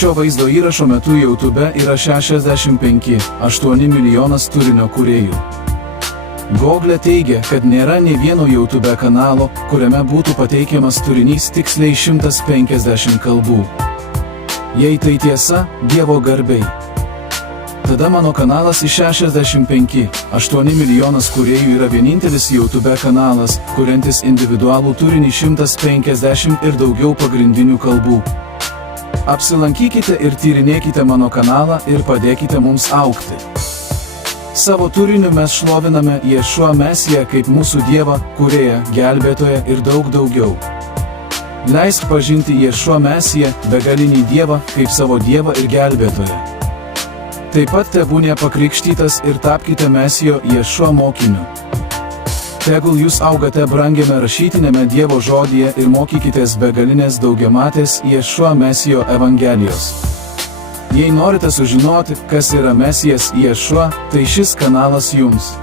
Šio vaizdo įrašo metu YouTube yra 65,8 milijonas turinio kūrėjų. Google teigia, kad nėra nė vieno YouTube kanalo, kuriame būtų pateikiamas turinys tiksliai 150 kalbų. Jei tai tiesa, Dievo garbei. Tada mano kanalas iš 65,8 milijonas kūrėjų yra vienintelis YouTube kanalas, kuriantis individualų turinį 150 ir daugiau pagrindinių kalbų. Apsilankykite ir tyrinėkite mano kanalą ir padėkite mums augti. Savo turiniu mes šloviname Ješua Mesiją kaip mūsų Dievą, kūrėją, gelbėtoją ir daug daugiau. Leisk pažinti Ješua Mesiją, begalinį Dievą, kaip savo Dievą ir gelbėtoją. Taip pat tebūnie pakrikštytas ir tapkite Mesijo Ješua mokiniu. Tegul jūs augate brangiame rašytinėme Dievo žodyje ir mokykitės begalinės daugiamatės Ješua Mesijo evangelijos. Jei norite sužinoti, kas yra Mesijas Ješua, tai šis kanalas jums.